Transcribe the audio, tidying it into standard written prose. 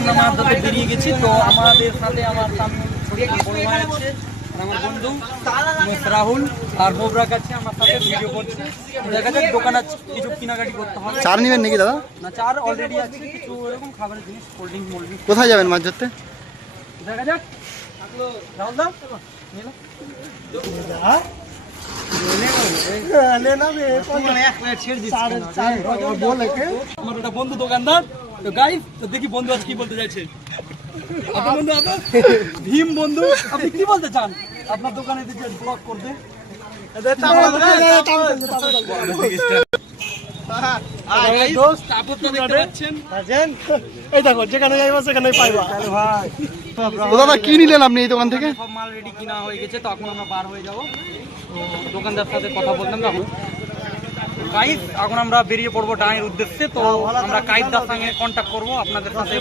আমরা মাছ ধরতে বেরিয়ে গেছি। তো আমাদের সাথে আমার সামনে বড় ভাই আছে, আর আমার বন্ধু রাহুল আর মোবরা কাছে আমার সাথে ভিডিও করছে। দেখা যাক দোকানে কিছু কেনাকাটি করতে হবে। চার নেবেন নাকি দাদা? না, চার অলরেডি আছে, কিছু এরকম খাবারের জিনিস, কোল্ড ড্রিঙ্ক মোল্ড ড্রিঙ্ক। কোথায় যাবেন মাছ ধরতে? দেখা যাক। রাহুল দা আমার একটা বন্ধু দোকানদার। তো গাইস, তো দেখি বন্ধু আজ কি বলতে চাইছে। আপনার বন্ধু আপনার ভীম বন্ধু, আপনি কি বলতে চান আপনার দোকানে যে ব্লগ করতে? এই দেখো যেখানে যাইবা সেখানে পাইবা। ও দাদা কি নিলেন আপনি এই দোকান থেকে? সব মাল রেডি কিনা হয়ে গেছে, তো এখন আমরা বার হয়ে যাবো। তো দোকানদার সাথে কথা বললাম তখন। গাইস, এখন আমরা বেরিয়ে পড়বো ডাঙের উদ্দেশ্যে। তো আমরা কাইদার সঙ্গে কন্ট্যাক্ট করবো, আপনাদের সাথে